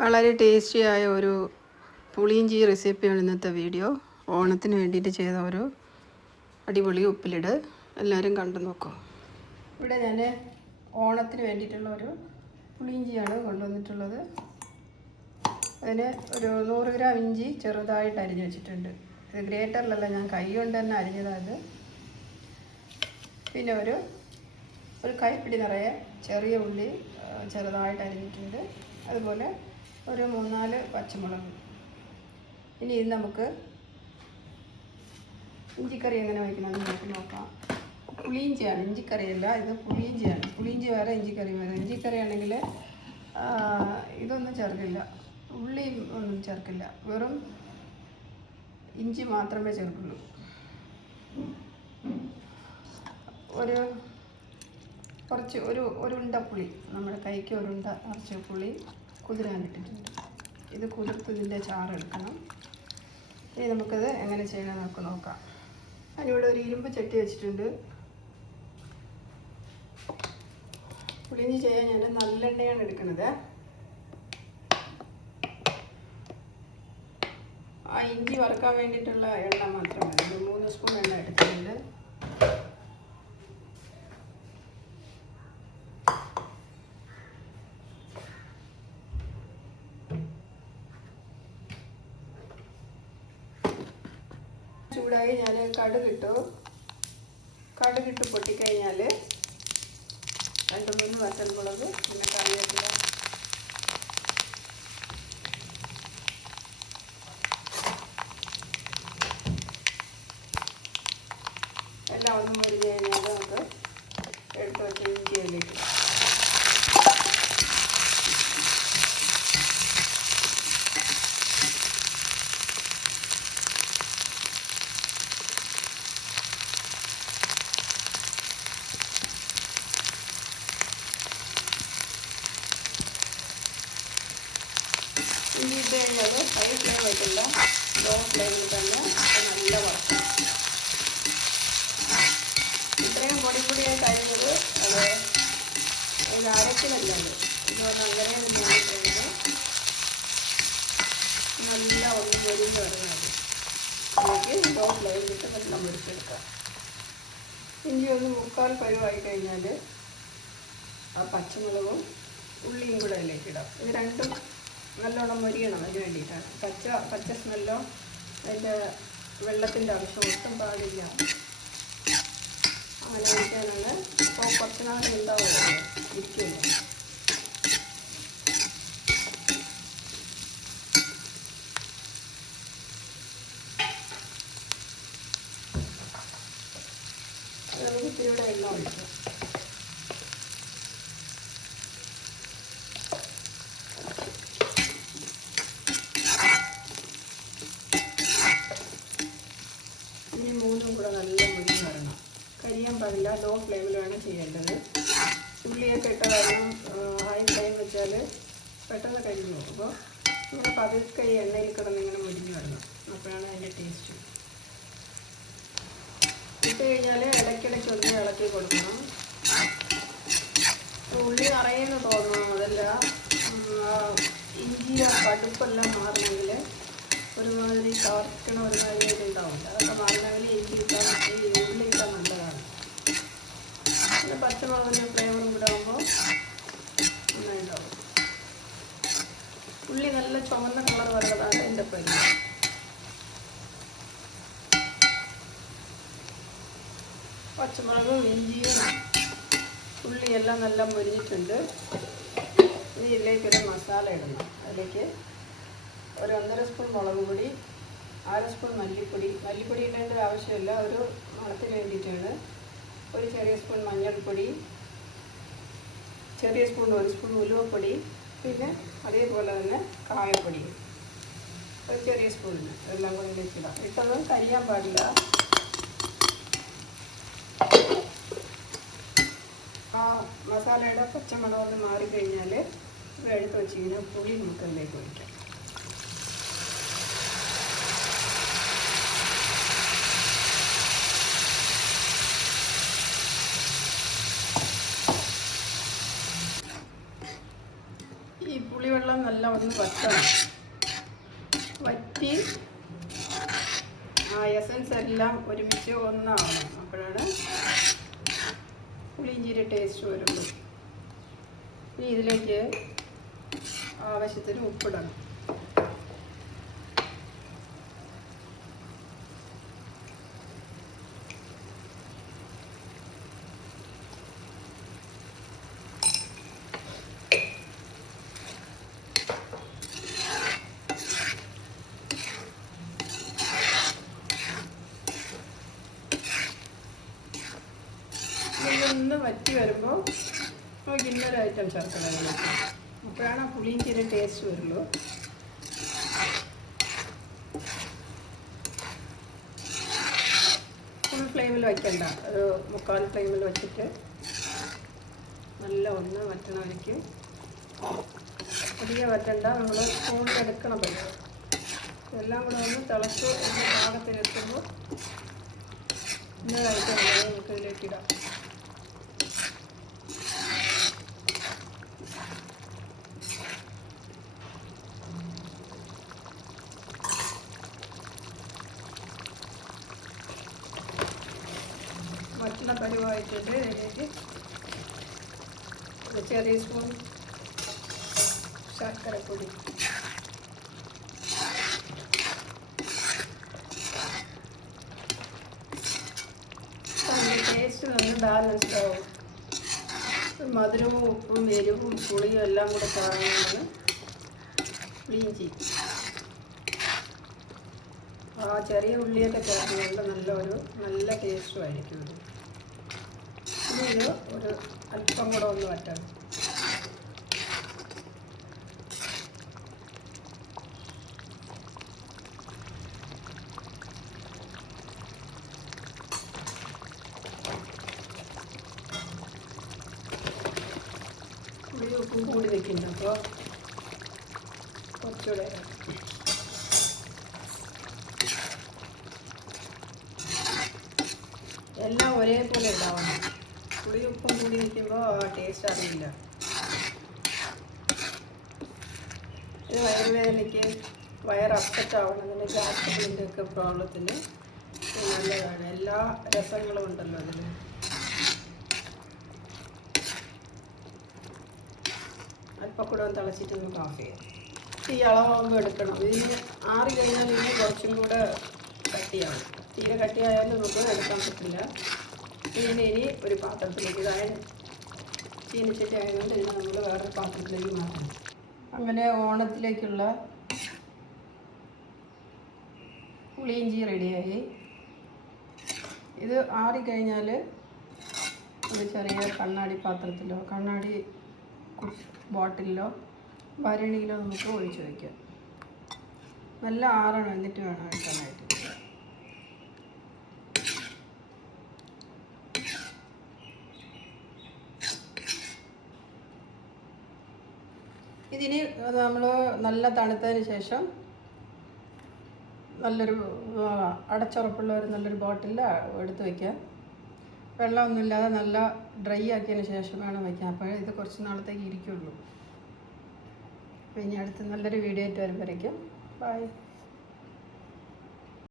വളരെ ടേസ്റ്റിയായ ഒരു പുളിയിഞ്ചി റെസിപ്പിയാണ് ഇന്നത്തെ വീഡിയോ. ഓണത്തിന് വേണ്ടിയിട്ട് ചെയ്ത ഒരു അടിപൊളി ഉപ്പിലിട് എല്ലാവരും കണ്ടു നോക്കൂ. ഇവിടെ ഞാൻ ഓണത്തിന് വേണ്ടിയിട്ടുള്ള ഒരു പുളിയിഞ്ചിയാണ് കൊണ്ടുവന്നിട്ടുള്ളത്. അതിന് ഒരു 100 ഗ്രാം ഇഞ്ചി ചെറുതായിട്ട് അരിഞ്ഞ് വെച്ചിട്ടുണ്ട്. ഇത് ഗ്രേറ്ററിലല്ല, ഞാൻ കൈ കൊണ്ട് തന്നെ അരിഞ്ഞതാണ്. പിന്നെ ഒരു കൈപ്പിടി നിറയെ ചെറിയ ഉള്ളി ചെറുതായിട്ട് അരിഞ്ഞിട്ടുണ്ട്. അതുപോലെ ഒരു 3-4 പച്ചമുളക്. ഇനി ഇത് നമുക്ക് ഇഞ്ചിക്കറി എങ്ങനെ വയ്ക്കണമെന്ന് നമുക്ക് നോക്കാം. പുളിയിഞ്ചിയാണ്, ഇഞ്ചിക്കറിയല്ല, ഇത് പുളിയിഞ്ചിയാണ്. പുളിയിഞ്ചി വേറെ, ഇഞ്ചിക്കറി വേറെ. ഇഞ്ചിക്കറി ആണെങ്കിൽ ഇതൊന്നും ചേർക്കില്ല, ഉള്ളി ഒന്നും ചേർക്കില്ല, വെറും ഇഞ്ചി മാത്രമേ ചേർക്കുള്ളൂ. ഒരു ഉരുണ്ട പുളി, നമ്മുടെ കൈക്ക് ഒരുണ്ട നിറച്ച പുളി കുതിരാനിട്ടിട്ടുണ്ട്. ഇത് കുതിർത്ത് ഇതിൻ്റെ ചാറെടുക്കണം. ഇനി നമുക്കത് എങ്ങനെ ചെയ്യണമെന്ന് നമുക്ക് നോക്കാം. അതിനിവിടെ ഒരു ഇരുമ്പ് ചട്ടി വെച്ചിട്ടുണ്ട്. പുളിയിഞ്ചി ചെയ്യാൻ ഞാൻ നല്ലെണ്ണയാണ് എടുക്കുന്നത്. ആ ഇഞ്ചി വറുക്കാൻ വേണ്ടിയിട്ടുള്ള എണ്ണ മാത്രം മതി. 3 സ്പൂൺ എണ്ണ എടുത്തിട്ടുണ്ട്. ചൂടായി ഞാൻ കടുകിട്ട് പൊട്ടിക്കഴിഞ്ഞാൽ 2-3 വറ്റൽമുളക്, പിന്നെ കറിവേപ്പില, എല്ലാം ഒന്ന് മൊരിഞ്ഞ് കഴിഞ്ഞാൽ നമുക്ക് എടുത്ത് വെച്ച ഇഞ്ചിയിലേക്ക് ഇഞ്ചി ഇട്ട് കഴിഞ്ഞാൽ ഹൈ ഫ്ലെയിം വെക്കില്ല, ലോ ഫ്ലെയിമിൽ തന്നെ നല്ല വറക്കും. ഇത്രയും പൊടിയായി കഴിഞ്ഞത് അതിൽ അരക്കിലല്ലത്. ഇതുപോലെ അങ്ങനെ കഴിഞ്ഞ് നല്ല ഒന്ന് പൊരിഞ്ഞ് വരുന്നത് അതിലേക്ക് ലോ ഫ്ലെയിമിലിട്ട് വെള്ളം പൊടിച്ചെടുക്കാം. ഇഞ്ചി ഒന്ന് 3/4 പരുവായി കഴിഞ്ഞാൽ ആ പച്ചമുളകും ഉള്ളിയും കൂടെ അതിലേക്ക് ഇടാം. ഇത് രണ്ടും നല്ലോണം മൊരിയണം. അതിന് വേണ്ടിയിട്ടാണ്. പച്ച സ്മെല്ലോ അതിൻ്റെ വെള്ളത്തിൻ്റെ ആവശ്യം ഒട്ടും പാടില്ല. അങ്ങനെ കഴിക്കാനാണ്. അപ്പോൾ കുറച്ച് നാൾ ഉണ്ടാവുമല്ലോ, ഇരിക്കില്ല. നമുക്ക് ഇത്തിരിയുടെ എണ്ണ ഒഴിക്കാം. കൂടെ നല്ല മുരിഞ്ഞ് വരണം, കരിയാൻ പാടില്ല. ലോ ഫ്ലെയിമിൽ വേണം ചെയ്യേണ്ടത്. ഉള്ളിയൊക്കെ ഇട്ട കാരണം ഹൈ ഫ്ലെയിം വെച്ചാൽ പെട്ടെന്ന് കരിഞ്ഞു പോകും. അപ്പോൾ ഇങ്ങനെ പതുക്കെ ഈ എണ്ണയിൽ കിടന്ന് ഇങ്ങനെ മുരിഞ്ഞ് വരണം. അപ്പോഴാണ് അതിൻ്റെ ടേസ്റ്റ്. ഇട്ട് കഴിഞ്ഞാൽ ഇടയ്ക്കിടയ്ക്ക് ഒന്ന് ഇളക്കി കൊടുക്കണം. ഉള്ളി നിറയെന്ന് തോന്നണം, അതല്ല ഇഞ്ചിയുടെ കടുപ്പെല്ലാം മാറണമെങ്കിൽ ഒരുമാതിരി കവർക്കണ ഒരുമാതിരി ഉണ്ടാവില്ല. അതൊക്കെ മാറണമെങ്കിൽ ഉള്ളി ഇട്ടാൽ നല്ലതാണ്. പിന്നെ പച്ചമുളകിൻ്റെ ഫ്ലേവറും കൂടെ ആകുമ്പോൾ നന്നായിട്ടുണ്ടാവും. ഉള്ളി നല്ല ചുവന്ന കളർ വരുന്നതാണ് എൻ്റെ പരി. പച്ചമുളകും ഇഞ്ചിയും ഉള്ളിയെല്ലാം നല്ല മുരിഞ്ഞിട്ടുണ്ട്. ഇനി ഇതിലേക്കൊരു മസാല ഇടണം. അതിലേക്ക് ഒരു 1.5 സ്പൂൺ മുളക് പൊടി, 1/2 സ്പൂൺ മല്ലിപ്പൊടി ഇടേണ്ട ആവശ്യമില്ല, ഒരു മണത്തിന് വേണ്ടിയിട്ടാണ്. ഒരു ചെറിയ സ്പൂൺ മഞ്ഞൾപ്പൊടി, ചെറിയ സ്പൂൺ 1 സ്പൂൺ ഉലുവപ്പൊടി, പിന്നെ അതേപോലെ തന്നെ കായപ്പൊടി ഒരു ചെറിയ സ്പൂണിന്. എല്ലാം കൂടി ഇതിലേക്ക് ഇടാം. ഇട്ടതും കരിയാൻ പാടില്ല. ആ മസാലയുടെ പച്ചമണം ഒന്ന് മാറിക്കഴിഞ്ഞാൽ എടുത്ത് വെച്ചിങ്ങനെ പുളി നമുക്കതിലേക്ക് ഒഴിക്കാം. ഈ പുളി വെള്ളം നല്ല ഒന്ന് വറ്റണം. വറ്റി ആ എസൻസ് എല്ലാം ഒരുമിച്ച് ഒന്നാവണം. അപ്പോഴാണ് പുളിയിഞ്ചിയുടെ ടേസ്റ്റ് വരുള്ളൂ. ഇനി ഇതിലേക്ക് ആവശ്യത്തിന് ഉപ്പിടണം. ഇതൊന്ന് വറ്റി വരുമ്പോൾ നമുക്ക് ഇന്നൊരു ഐറ്റം ചേർക്കണം അതിലേക്ക്. അപ്പോഴാണ് ആ പുളിയിഞ്ചിയുടെ ടേസ്റ്റ് വരുള്ളൂ. ഫുൾ ഫ്ലെയിമിൽ വയ്ക്കണ്ട, ഒരു 3/4 ഫ്ലെയിമിൽ വെച്ചിട്ട് നല്ല ഒന്ന് വറ്റണമായിരിക്കും. അധികം വറ്റണ്ട, നമ്മൾ സ്പൂണിലെടുക്കണം. പറ്റും എല്ലാം കൂടെ ഒന്ന് തിളച്ച് ഒന്ന് പാകത്തിലെത്തുമ്പോൾ ഇന്നൊരു ഐറ്റം നമുക്ക് ഇതിലേക്ക് ഇടാം. മറ്റുള്ള പരിവായിട്ടുണ്ട്. ഇതിലേക്ക് ഒരു ചെറിയ സ്പൂൺ ശർക്കരപ്പൊടി, അതിൻ്റെ ടേസ്റ്റ് നല്ല ബാലൻസ്ഡ് ആവും. മധുരവും ഉപ്പും എരിവും പുളിയും എല്ലാം കൂടെ ചേർന്നാണ് പുളിയിഞ്ചി. ആ ചെറിയ ഉള്ളിയൊക്കെ ചേർന്നുകൊണ്ട് നല്ല ടേസ്റ്റും ആയിരിക്കും ഇത്. ഇനി ഇത് ഒരു അല്പം കൂടെ ഒന്ന് വറ്റണം. പുളി ഉപ്പും കൂടി വെക്കുന്നുണ്ട്, അപ്പോൾ കുറച്ചുകൂടെ എല്ലാം ഒരേപോലെ ഉണ്ടാവണം. പുളി ഉപ്പും കൂടി നിൽക്കുമ്പോൾ ആ ടേസ്റ്റ് അറിയില്ല. ഇത് വയറുവേദനയ്ക്ക്, വയർ അപ്സെറ്റ് ആവണതിന്, ഗ്യാസിൻ്റെ ഒക്കെ പ്രോബ്ലത്തിന് നല്ലതാണ്. എല്ലാ രസങ്ങളും ഉണ്ടല്ലോ അതിൽ. അല്പം കൂടെ ഒന്ന് തിളച്ചിട്ട് നമുക്ക് ഓഫ് ചെയ്യാം. ഈ അളവാകുമ്പോൾ എടുക്കണം. ഇതിന് ആറി കഴിഞ്ഞാൽ ഇനി കുറച്ചും കൂടെ കട്ടിയാവും. തീരെ കട്ടിയായാലും നമുക്ക് എടുക്കാൻ പറ്റില്ല. ഇനി ഒരു പാത്രത്തിലേക്ക്, ഇതായത് ചീനിച്ചട്ടി ആയതുകൊണ്ട് ഇതിനെ നമ്മൾ വേറൊരു പാത്രത്തിലേക്ക് മാറ്റണം. അങ്ങനെ ഓണത്തിലേക്കുള്ള പുളിയിഞ്ചി റെഡിയായി. ഇത് ആറിക്കഴിഞ്ഞാൽ ഒരു ചെറിയ കണ്ണാടി പാത്രത്തിലോ കണ്ണാടി ബോട്ടിലിലോ ഭരണിയിലോ നമുക്ക് ഒഴിച്ച് വയ്ക്കാം. നല്ല ആറണം, എന്നിട്ട് വേണം എടുക്കാനായിട്ട്. ഇതിന് നമ്മൾ നല്ല തണുത്തതിന് ശേഷം നല്ലൊരു അടച്ചുറപ്പുള്ള ഒരു നല്ലൊരു ബോട്ടിൽ എടുത്ത് വയ്ക്കാം. വെള്ളമൊന്നുമില്ലാതെ നല്ല ഡ്രൈ ആക്കിയതിന് ശേഷം വേണം വയ്ക്കാൻ. അപ്പോൾ ഇത് കുറച്ച് നാളത്തേക്ക് ഇരിക്കുള്ളൂ. അപ്പോൾ ഇനി അടുത്ത് നല്ലൊരു വീഡിയോ ആയിട്ട് വരുമ്പോഴേക്കും ബൈ.